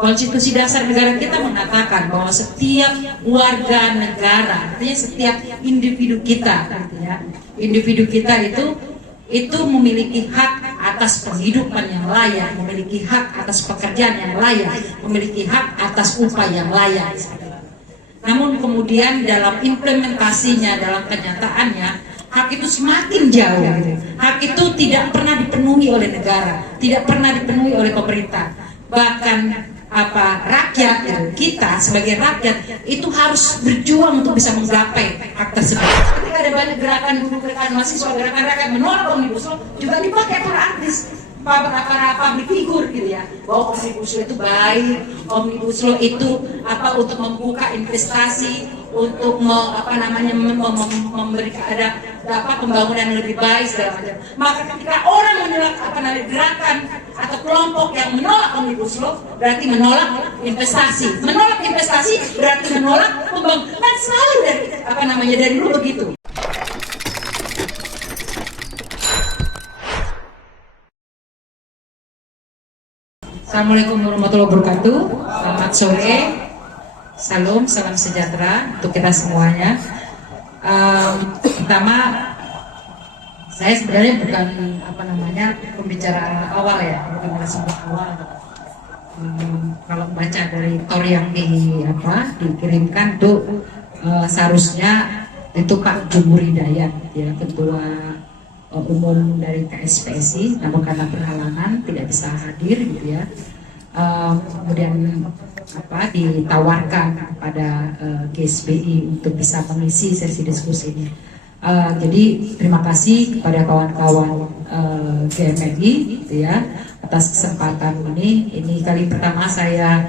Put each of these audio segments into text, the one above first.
Konstitusi dasar negara kita mengatakan bahwa setiap warga negara, artinya setiap individu kita, artinya individu kita itu memiliki hak atas penghidupan yang layak, memiliki hak atas pekerjaan yang layak, memiliki hak atas upah yang layak. Namun kemudian dalam implementasinya, dalam kenyataannya, hak itu semakin jauh. Hak itu tidak pernah dipenuhi oleh negara, tidak pernah dipenuhi oleh pemerintah. Bahkan rakyat kita sebagai rakyat itu harus berjuang untuk bisa menggapai hak tersebut. Ketika ada banyak gerakan mahasiswa, gerakan rakyat menolak Omnibus Law, juga dipakai para artis, para public figure gitu ya, bahwa Omnibus Law itu baik, Omnibus Law itu untuk membuka investasi, untuk memberikan ada pembangunan yang lebih baik segala macam. Maka ketika orang menolak gerakan atau kelompok yang menolak Omnibus Law, berarti menolak investasi. Menolak investasi berarti menolak pembangunan. Kan selalu dari dulu begitu. Assalamualaikum warahmatullahi wabarakatuh. Selamat sore. Salam sejahtera untuk kita semuanya. Pertama, saya sebenarnya bukan pembicara awal ya, bukan narasumber awal. Kalau baca dari tor yang dikirimkan tuh seharusnya itu Pak Jumur Hidayat, ya, ketua umum dari KSPSI, namun karena berhalangan tidak bisa hadir gitu ya. Kemudian ditawarkan kepada GSBI untuk bisa mengisi sesi diskusi ini. Jadi terima kasih kepada kawan-kawan GMI gitu ya atas kesempatan ini. Ini kali pertama saya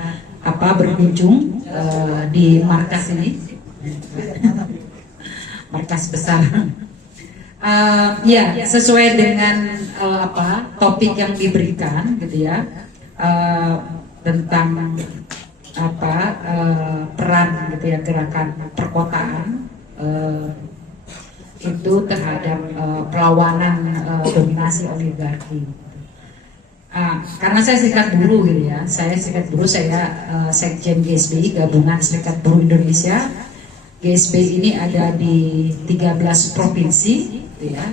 berkunjung di markas ini, markas besar. Ya, sesuai dengan topik yang diberikan gitu ya, tentang peran gitu ya gerakan perkotaan itu terhadap perlawanan dominasi oligarki. Karena saya serikat buruh gitu ya, saya Sekjen GSBI, Gabungan Serikat Buruh Indonesia. GSBI ini ada di 13 provinsi gitu ya.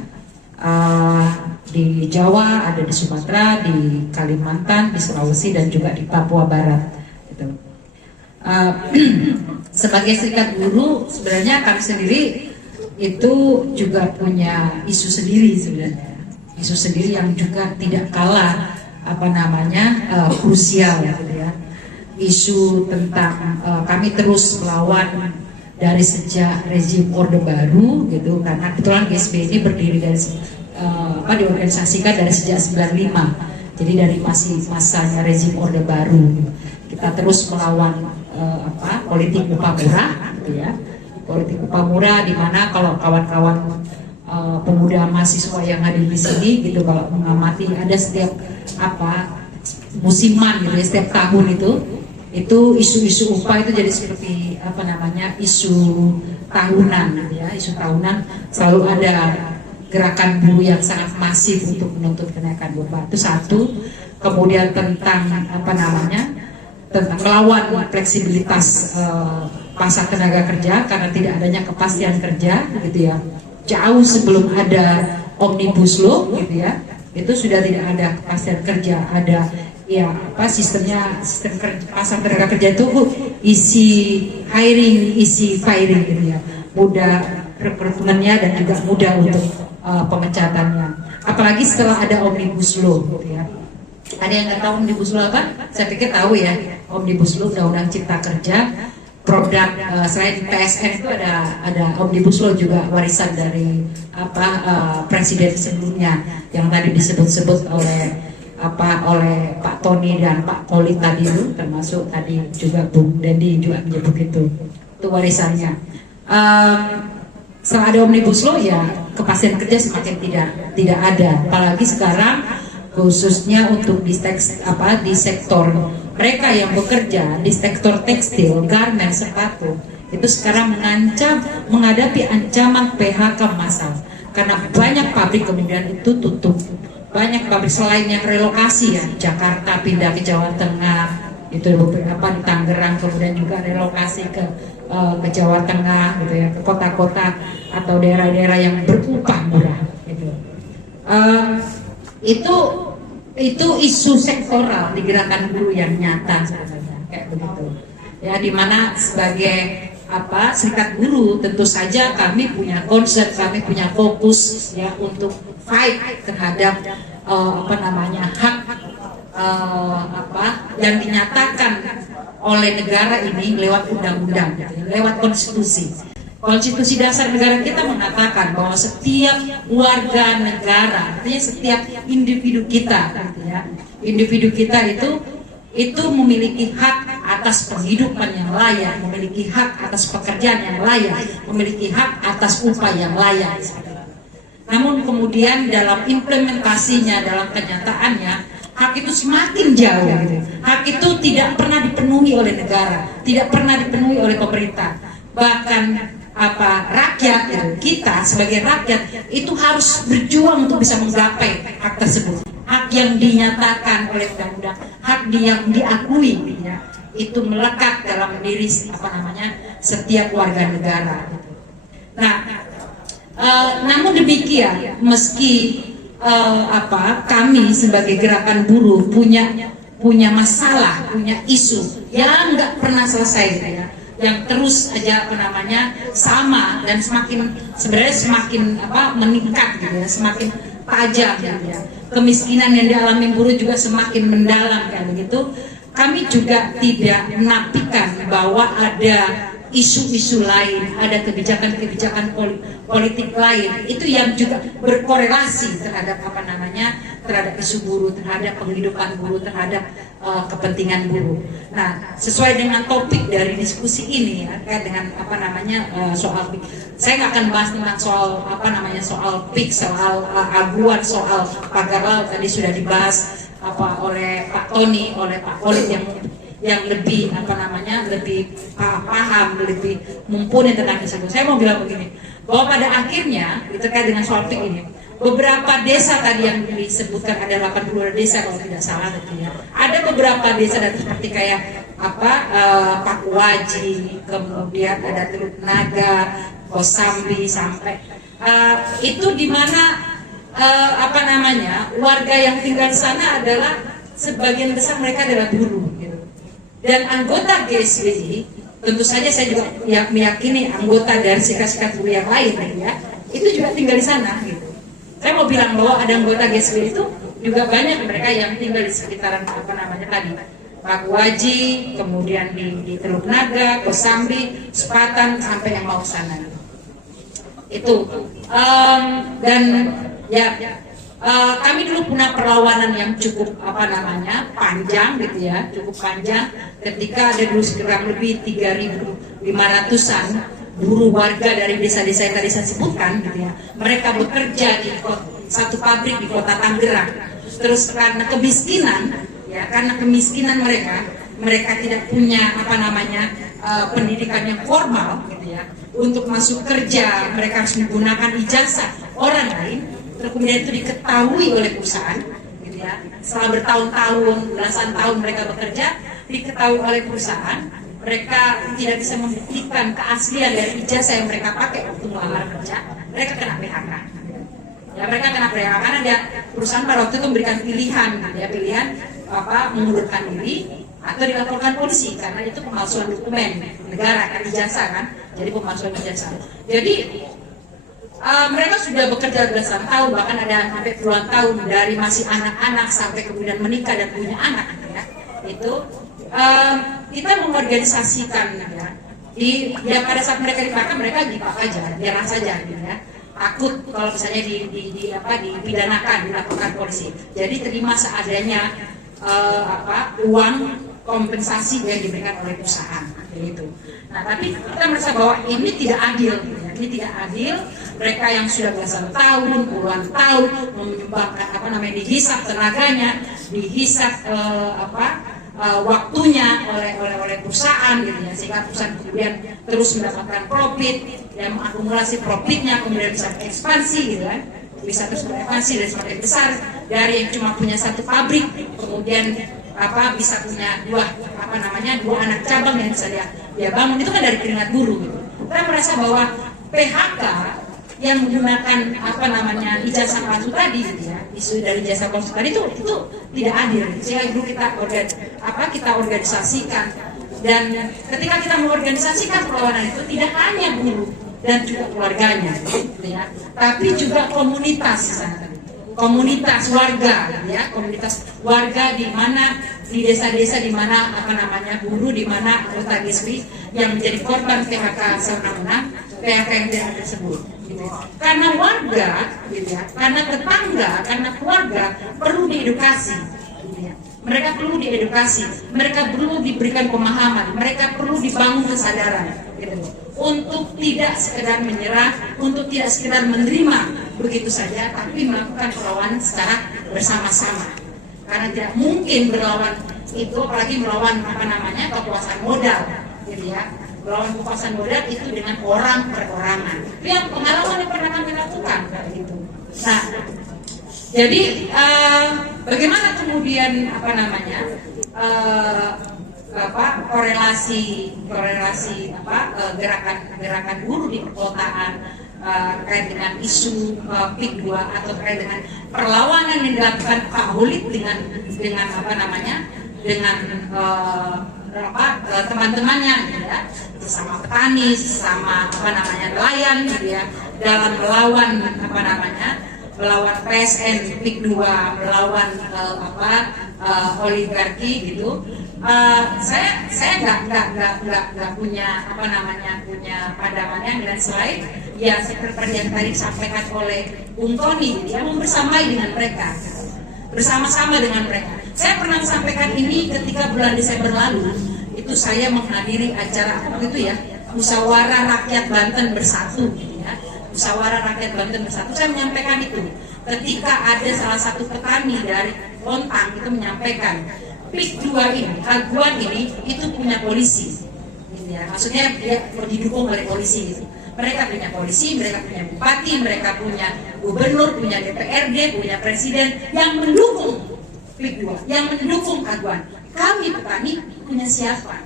Di Jawa, ada di Sumatera, di Kalimantan, di Sulawesi, dan juga di Papua Barat gitu. Sebagai serikat buruh, sebenarnya kami sendiri itu juga punya isu sendiri sebenarnya, isu sendiri yang juga tidak kalah krusial gitu ya. Isu tentang kami terus melawan dari sejak rezim Orde Baru gitu, karena kebetulan GSBI ini berdiri dari diorganisasikan dari sejak 95, jadi dari masanya rezim Orde Baru kita terus melawan politik upah murah gitu ya, politik upah murah, di mana kalau kawan-kawan pemuda mahasiswa yang hadir di sini gitu, kalau mengamati ada setiap musiman gitu ya, setiap tahun itu isu-isu upah itu jadi seperti isu tahunan gitu ya, isu tahunan selalu ada gerakan buruh yang sangat masif untuk menuntut kenaikan upah. Itu satu. Kemudian tentang tentang melawan fleksibilitas pasar tenaga kerja, karena tidak adanya kepastian kerja gitu ya. Jauh sebelum ada Omnibus Law gitu ya, itu sudah tidak ada kepastian kerja, ada sistem kerja, pasar tenaga kerja itu isi hiring, isi firing gitu ya, mudah rekrutmennya dan juga mudah untuk pemecatannya. Apalagi setelah ada Omnibus Law gitu ya. Ada yang nggak tahu Omnibus Law apa? Saya pikir tahu ya. Omnibus Law, Undang-Undang Cipta Kerja, produk selain PSN itu ada Omnibus Law juga warisan dari presiden sebelumnya yang tadi disebut-sebut oleh Pak Tony dan Pak Koli tadi itu, termasuk tadi juga Bung Dendi juga menyebut itu warisannya. Setelah ada Omnibus Law ya kepastian kerja semakin tidak ada, apalagi sekarang khususnya untuk di sektor mereka yang bekerja di sektor tekstil, garment, sepatu, itu sekarang menghadapi ancaman PHK massal karena banyak pabrik kemudian itu tutup. Banyak pabrik selain yang relokasi ya, Jakarta pindah ke Jawa Tengah, itu beberapa di Tangerang, kemudian juga relokasi ke Jawa Tengah gitu ya, ke kota-kota atau daerah-daerah yang berupah murah gitu. Itu isu sektoral di gerakan buruh yang nyata sebenarnya kayak begitu ya, dimana sebagai serikat buruh tentu saja kami punya concern, kami punya fokus ya untuk fight terhadap hak yang dinyatakan oleh negara ini lewat undang-undang, lewat konstitusi. Konstitusi dasar negara kita mengatakan bahwa setiap warga negara, artinya setiap individu kita, gitu ya, individu kita itu memiliki hak atas penghidupan yang layak, memiliki hak atas pekerjaan yang layak, memiliki hak atas upah yang layak. Namun kemudian dalam implementasinya, dalam kenyataannya, hak itu semakin jauh. Gitu. Hak itu tidak pernah dipenuhi oleh negara, tidak pernah dipenuhi oleh pemerintah. Bahkan rakyat kita sebagai rakyat itu harus berjuang untuk bisa menggapai hak tersebut, hak yang dinyatakan oleh undang-undang, hak yang diakui ya, itu melekat dalam diri setiap warga negara. Nah, namun demikian meski kami sebagai gerakan buruh punya masalah, punya isu yang nggak pernah selesai gitu ya, yang terus aja sama dan semakin meningkat gitu ya, semakin tajam gitu ya. Kemiskinan yang dialami buruh juga semakin mendalam kayak begitu. Kami juga tidak menafikan bahwa ada isu-isu lain, ada kebijakan-kebijakan politik lain itu yang juga berkorelasi terhadap terhadap isu buruh, terhadap penghidupan buruh, terhadap kepentingan buruh. Nah, sesuai dengan topik dari diskusi ini ya, dengan soal PIK. Saya nggak akan bahas tentang soal PIK, soal aguan, soal pagar laut tadi sudah dibahas oleh Pak Tony, oleh Pak Kolit yang lebih lebih paham, lebih mumpuni tentang tersebut. Saya mau bilang begini, bahwa pada akhirnya terkait dengan soal PIK ini, beberapa desa tadi yang disebutkan ada 80 desa kalau tidak salah gitu ya. Ada beberapa desa seperti kayak Pakuwaji, kemudian ada Teluk Naga, Kosambi sampai itu di mana warga yang tinggal di sana adalah sebagian besar mereka adalah buruh gitu. Dan anggota GSBI tentu saja saya juga meyakini anggota dari sikat-sikat buruh yang lain gitu ya, itu juga tinggal di sana gitu. Saya mau bilang bahwa ada anggota GSBI itu juga banyak mereka yang tinggal di sekitaran tadi Pakuwaji, kemudian di Teluk Naga, Kosambi, Sepatan sampai yang mau ke sana gitu. Itu dan ya kami dulu punya perlawanan yang cukup panjang gitu ya, cukup panjang ketika ada dulu kurang lebih 3.500-an buruh warga dari desa-desa yang tadi saya sebutkan gitu ya. Mereka bekerja di satu pabrik di kota Tangerang. Terus karena kemiskinan ya, karena kemiskinan mereka tidak punya pendidikan yang formal gitu ya. Untuk masuk kerja mereka harus menggunakan ijazah orang lain. Terus kemudian itu diketahui oleh perusahaan gitu ya. Setelah bertahun-tahun, belasan tahun mereka bekerja, diketahui oleh perusahaan, mereka tidak bisa membuktikan keaslian dari ijazah yang mereka pakai waktu melamar kerja, mereka kena PHK. Ya, mereka kena PHK karena perusahaan pada waktu itu memberikan pilihan mengundurkan diri atau dilaporkan polisi karena itu pemalsuan dokumen negara kan, ijazah kan, jadi pemalsuan ijazah. Jadi mereka sudah bekerja belasan tahun, bahkan ada sampai puluhan tahun, dari masih anak-anak sampai kemudian menikah dan punya anak ya. Itu kita mengorganisasikan ya pada saat mereka dipakai mereka dipakai aja, biarlah saja gitu ya. Takut kalau misalnya dipidanakan, dilaporkan polisi. Jadi terima seadanya uang kompensasi yang diberikan oleh perusahaan gitu. Nah, tapi kita merasa bahwa ini tidak adil gitu ya. Ini tidak adil. Mereka yang sudah belasan tahun, puluhan tahun menyumbangkan dihisap tenaganya, dihisap waktunya oleh perusahaan gitu ya, sehingga perusahaan kemudian terus mendapatkan profit dan mengakumulasi profitnya, kemudian bisa ekspansi gitu kan, bisa terus berekspansi dan semakin besar dari yang cuma punya satu pabrik kemudian bisa punya dua anak cabang yang bisa dia bangun, itu kan dari keringat buruh gitu. Saya merasa bahwa PHK yang menggunakan ijazah palsu tadi gitu ya, isu dari ijazah palsu tadi itu tidak adil. Sehingga dulu kita organisasikan, dan ketika kita mengorganisasikan perlawanan itu tidak hanya buruh dan juga keluarganya gitu ya, tapi juga komunitas komunitas warga ya, komunitas warga di mana di desa-desa di mana buruh, di mana anggota GSB yang menjadi korban PHK sewenang-wenang, PHK yang tidak tersebut gitu. Karena warga gitu ya, karena tetangga, karena keluarga perlu diedukasi gitu ya. Mereka perlu diedukasi, mereka perlu diberikan pemahaman, mereka perlu dibangun kesadaran gitu, untuk tidak sekedar menyerah, untuk tidak sekedar menerima begitu saja, tapi melakukan perlawanan secara bersama-sama. Karena tidak mungkin berlawan itu, apalagi melawan kekuasaan modal gitu ya. Melawan kekuasaan modal itu dengan orang per orangan. Itu yang pengalaman yang pernah kami lakukan gitu. Nah, jadi bagaimana kemudian korelasi gerakan buruh di perkotaan terkait dengan isu PIK 2 atau terkait dengan perlawanan yang dilakukan Pak Hulit dengan teman-temannya gitu ya, bersama petani, sama nelayan gitu ya, dalam melawan melawan PSN PIK 2, melawan oligarki gitu. Saya nggak punya punya pandangan yang lain selain ya seperti yang tadi disampaikan oleh Bung Tony, dia membersamai dengan mereka, bersama-sama dengan mereka. Saya pernah sampaikan ini ketika bulan Desember lalu, itu saya menghadiri acara apa itu ya, Musyawarah Rakyat Banten Bersatu gitu ya. Musyawarah Rakyat Banten Bersatu, saya menyampaikan itu ketika ada salah satu petani dari Lontang itu menyampaikan PIK 2 ini, Kaguan ini itu punya polisi gitu ya. Maksudnya dia didukung oleh polisi gitu. Mereka punya polisi, mereka punya bupati, mereka punya gubernur, punya DPRD, punya presiden yang mendukung PIK 2, yang mendukung Kaguan. Kami petani punya siapa?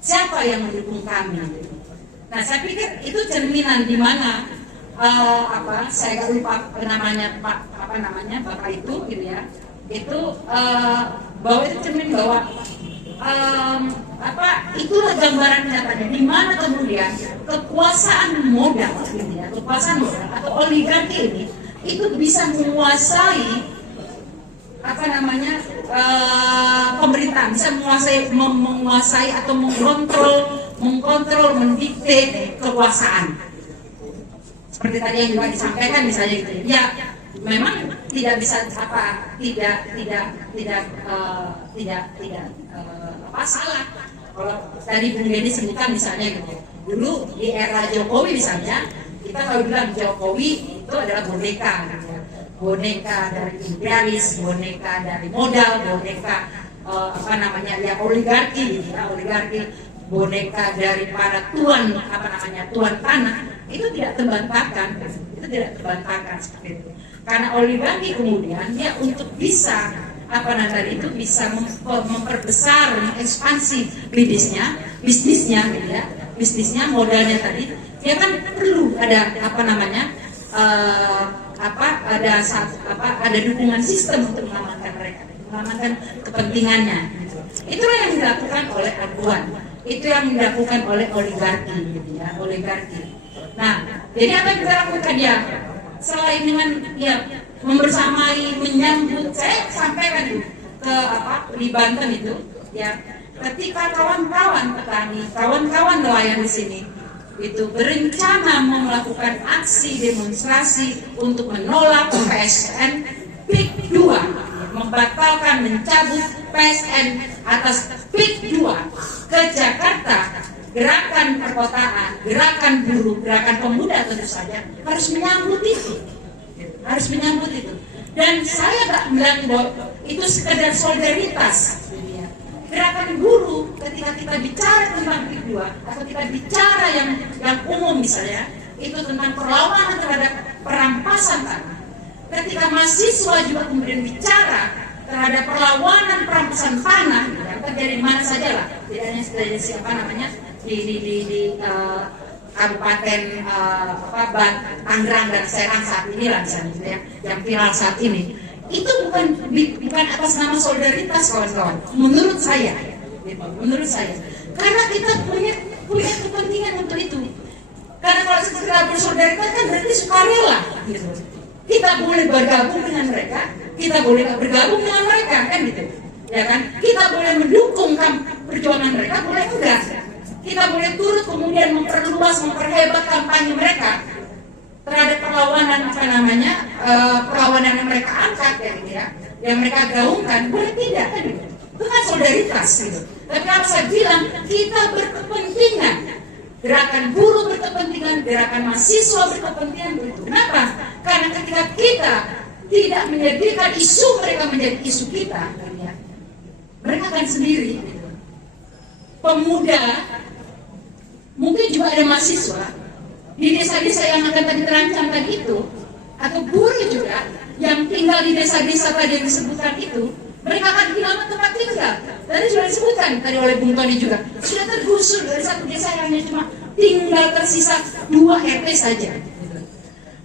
Siapa yang mendukung kami? Nah, saya pikir itu cerminan di mana saya nggak lupa namanya Bapak itu gitu ya. Itu bahwa itu cermin bahwa itulah gambaran nyatanya di mana kemudian kekuasaan modal gitu ya, kekuasaan modal atau oligarki ini itu bisa menguasai pemerintahan, bisa menguasai atau mengkontrol, mendikte kekuasaan. Seperti tadi yang juga disampaikan misalnya gitu ya, memang tidak bisa salah kalau tadi Bung Deddy sebutkan misalnya gitu. Dulu di era Jokowi misalnya, kita kalau bilang Jokowi itu adalah boneka gitu ya. Boneka dari imperialis, boneka dari modal, boneka oligarki gitu ya, oligarki, boneka dari para tuan tanah, itu tidak terbantahkan seperti itu. Karena oligarki kemudian dia untuk bisa bisa memperbesar, mengekspansi bisnisnya gitu ya, modalnya tadi, dia kan perlu ada ada dukungan sistem untuk mengamankan kepentingannya gitu. Itulah yang dilakukan oleh Kaguan, itu yang dilakukan oleh oligarki gitu ya, oligarki. Nah, jadi apa yang kita lakukan ya, selain dengan ya membersamai, menyambut, saya sampaikan ke di Banten itu ya, ketika kawan-kawan petani, kawan-kawan nelayan di sini itu berencana melakukan aksi demonstrasi untuk menolak PSN PIK 2, membatalkan, mencabut PSN atas PIK 2 ke Jakarta, gerakan perkotaan, gerakan buruh, gerakan pemuda tentu saja harus menyambut itu. Dan saya nggak bilang bahwa itu sekedar solidaritas. Gerakan buruh ketika kita bicara tentang PIK 2 atau kita bicara yang umum misalnya, itu tentang perlawanan terhadap perampasan tanah. Ketika mahasiswa juga kemudian bicara terhadap perlawanan perampasan tanah yang terjadi di mana saja lah, tidak hanya di siapa namanya di Kabupaten Tangerang dan Serang saat ini lah misalnya gitu ya, yang viral saat ini, itu bukan atas nama solidaritas kawan-kawan, menurut saya, karena kita punya kepentingan untuk itu. Karena kalau kita bersolidaritas kan berarti sukarela, gitu. Kita boleh bergabung dengan mereka, kita boleh bergabung dengan mereka, kan gitu, ya kan? Kita boleh mendukung perjuangan mereka, boleh enggak? Kita boleh turut kemudian memperluas, memperhebat kampanye mereka terhadap perlawanan perlawanan yang mereka angkat, ya, gitu ya, yang mereka gaungkan, boleh tidak, kan gitu? Itu kan solidaritas, gitu. Tapi kalau saya bilang kita berkepentingan, gerakan buruh berkepentingan, gerakan mahasiswa berkepentingan begitu. Kenapa? Karena ketika kita tidak menjadikan isu mereka menjadi isu kita, ya, mereka akan sendiri. Gitu. Pemuda, mungkin juga ada mahasiswa di desa-desa yang akan tadi terancam tadi itu, atau buruh juga yang tinggal di desa-desa tadi yang disebutkan itu, mereka akan kehilangan tempat tinggal. Tadi sudah disebutkan tadi oleh Bung Tony juga, sudah tergusur dari satu desa yang hanya cuma tinggal tersisa 2 RT saja.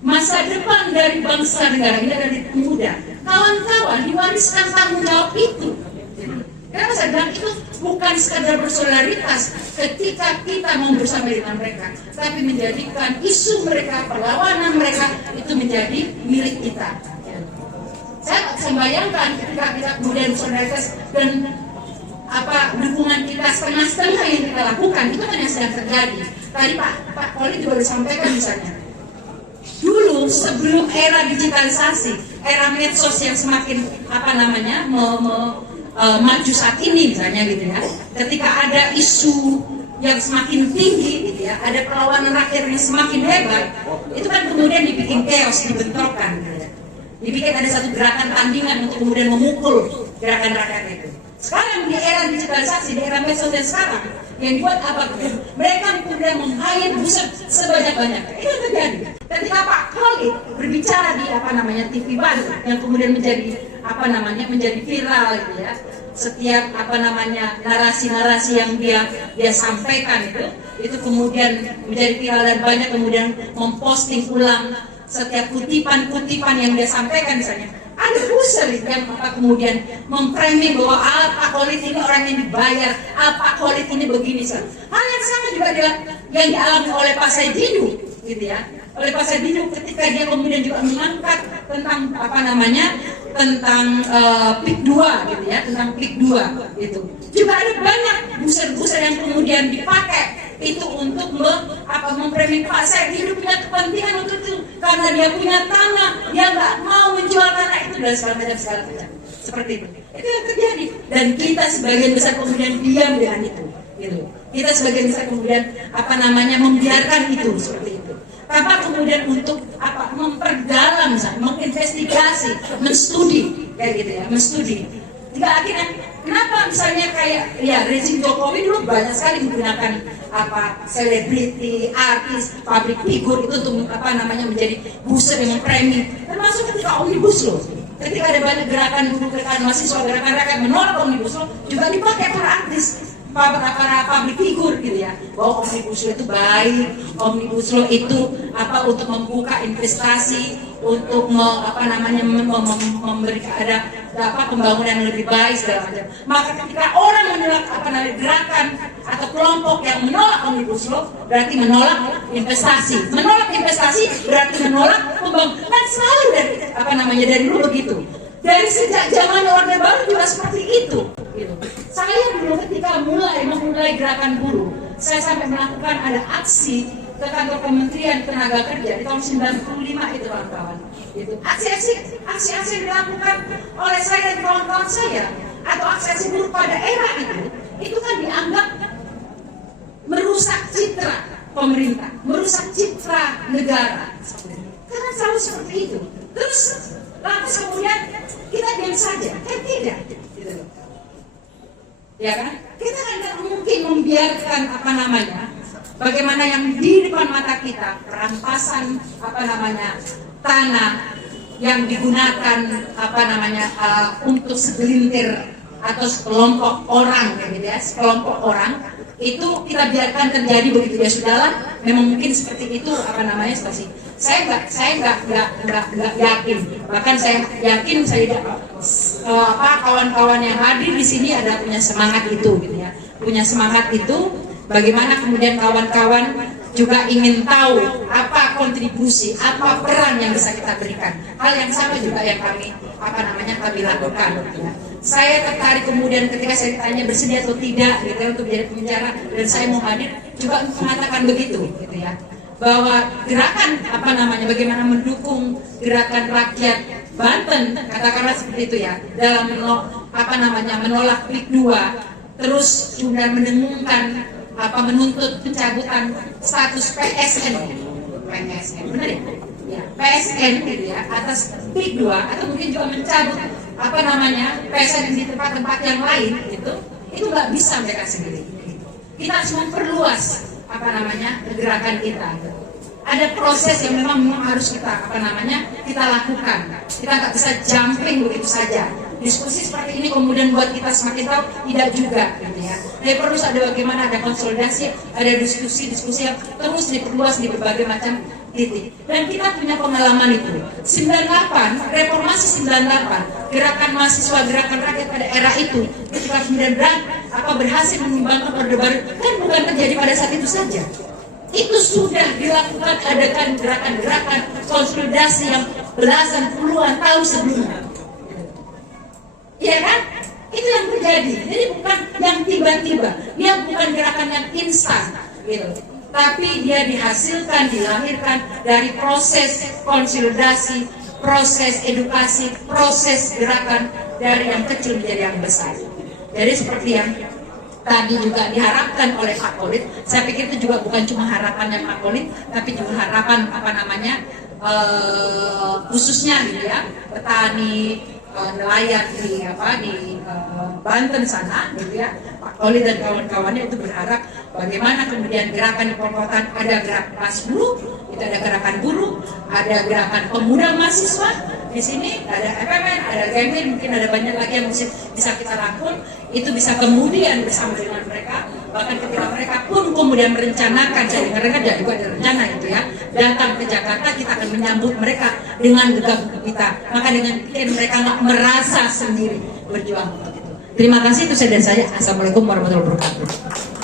Masa depan dari bangsa negara ini dari pemuda, kawan-kawan diwariskan tanggung jawab itu. Karena saya bilang itu bukan sekadar bersolidaritas ketika kita mau bersama dengan mereka, tapi menjadikan isu mereka, perlawanan mereka itu menjadi milik kita. Saya membayangkan ketika kita kemudian solidaritas dan dukungan kita setengah-setengah yang kita lakukan, itu kan yang sedang terjadi. Tadi Pak Koli juga disampaikan misalnya, dulu sebelum era digitalisasi, era medsos yang semakin maju saat ini misalnya gitu ya, ketika ada isu yang semakin tinggi gitu ya, ada perlawanan rakyat yang semakin hebat, itu kan kemudian dibikin chaos, dibentrokan gitu ya. Dibikin ada satu gerakan tandingan untuk kemudian memukul gerakan rakyat itu. Sekarang di era digitalisasi, di era medsos yang sekarang, yang dibuat apa? Mereka kemudian menghayat buset sebanyak-banyaknya. Itu yang terjadi. Ketika Pak Koli berbicara di TV baru yang kemudian menjadi menjadi viral gitu ya. Setiap narasi-narasi yang dia sampaikan itu kemudian menjadi viral dan banyak kemudian memposting ulang setiap kutipan-kutipan yang dia sampaikan misalnya. Ada user yang kemudian memframing bahwa Pak Khalid ini orang yang dibayar, Pak Khalid ini begini. Hal yang sama juga yang dialami oleh Pak Saidinu, gitu ya. Oleh Pak Saidinu ketika dia kemudian juga mengangkat tentang tentang PIK 2 gitu ya, tentang PIK 2 gitu. Juga ada banyak buser-buser yang kemudian dipakai itu untuk memframing Pak Saidinu punya kepentingan untuk itu karena dia punya tanah, dia nggak mau menjual tanah itu dan segala macam seperti itu. Itu yang terjadi dan kita sebagian besar kemudian diam dengan itu, gitu. Kita sebagian besar kemudian membiarkan itu seperti itu. Tanpa kemudian untuk memperdalam, menginvestigasi, menstudi, kayak gitu ya, menstudi. Tidak akhirnya, kenapa misalnya kayak rezim Jokowi dulu banyak sekali menggunakan selebriti, artis, public figure itu untuk menjadi booster yang memframing. Termasuk ketika Omnibus Law, ketika ada banyak gerakan mahasiswa, gerakan rakyat menolak Omnibus Law, juga dipakai para artis, para public figure gitu ya, bahwa Omnibus Law itu baik, Omnibus Law itu untuk membuka investasi, untuk memberikan ada pembangunan yang lebih baik segala macam. Maka ketika orang menolak gerakan atau kelompok yang menolak Omnibus Law berarti menolak investasi. Menolak investasi berarti menolak pembangunan. Kan selalu dari dulu begitu. Dari sejak zaman Orde Baru juga seperti itu. Gitu. Saya dulu ketika memulai gerakan buruh, saya sampai melakukan ada aksi ke kantor Kementerian Tenaga Kerja di tahun 95 itu kawan-kawan. Gitu. Aksi-aksi yang dilakukan oleh saya dan kawan-kawan saya atau aksi-aksi buruh pada era itu kan dianggap merusak citra pemerintah, merusak citra negara. Karena selalu seperti itu. Terus lantas kemudian kita diam saja, kan tidak. Gitu. Ya kan? Kita kan tidak mungkin membiarkan bagaimana yang di depan mata kita, perampasan tanah yang digunakan untuk segelintir atau sekelompok orang, gitu ya, sekelompok orang itu kita biarkan terjadi begitu ya, sudahlah, memang mungkin seperti itu situasi. Saya nggak yakin, bahkan saya yakin kawan-kawan yang hadir di sini ada punya semangat itu, gitu ya, punya semangat itu. Bagaimana kemudian kawan-kawan juga ingin tahu apa kontribusi, apa peran yang bisa kita berikan. Hal yang sama juga yang kami lakukan. Ya. Saya tertarik kemudian ketika saya ditanya bersedia atau tidak gitu, untuk menjadi pembicara dan saya mau hadir juga untuk mengatakan begitu, gitu ya, bahwa gerakan bagaimana mendukung gerakan rakyat Banten, katakanlah seperti itu ya, dalam menolak PIK 2, terus juga mendengungkan menuntut pencabutan status PSN, benar ya? Ya, PSN gitu ya, atas PIK 2 atau mungkin juga mencabut PSN di tempat-tempat yang lain gitu, itu nggak bisa mereka sendiri. Kita harus memperluas gerakan kita. Ada proses yang memang harus kita kita lakukan. Kita nggak bisa jumping begitu saja. Diskusi seperti ini kemudian buat kita semakin tahu, tidak juga, gitu ya. Tapi perlu ada bagaimana ada konsolidasi, ada diskusi yang terus diperluas di berbagai macam titik. Dan kita punya pengalaman itu. 98, reformasi 98, gerakan mahasiswa, gerakan rakyat pada era itu, ketika kemudian berhasil menyumbangkan Orde Baru, kan bukan terjadi pada saat itu saja. Itu sudah dilakukan, adakan gerakan-gerakan konsolidasi yang belasan puluhan tahun sebelumnya. Ya kan? Itu yang terjadi. Jadi bukan yang tiba-tiba, dia bukan gerakan yang instan, gitu. Tapi dia dihasilkan, dilahirkan dari proses konsolidasi, proses edukasi, proses gerakan dari yang kecil menjadi yang besar. Jadi seperti yang tadi juga diharapkan oleh Pak Kolit, saya pikir itu juga bukan cuma harapannya Pak Kolit, tapi juga harapan khususnya gitu ya, petani, nelayan di Banten sana, gitu ya. Pak Kolit dan kawan-kawannya itu berharap bagaimana kemudian gerakan di perkotaan, ada gerakan kelas buruh, itu ada gerakan buruh, ada gerakan pemuda mahasiswa, di sini ada FMN, ada GMIN, mungkin ada banyak lagi yang bisa kita lakukan. Itu bisa kemudian bersama dengan mereka, bahkan ketika mereka pun kemudian merencanakan, saya dengar juga ada rencana itu ya, datang ke Jakarta, kita akan menyambut mereka dengan gegap gempita. Maka dengan mereka nggak merasa sendiri berjuang untuk itu. Terima kasih, itu saya dan saya. Assalamualaikum warahmatullahi wabarakatuh.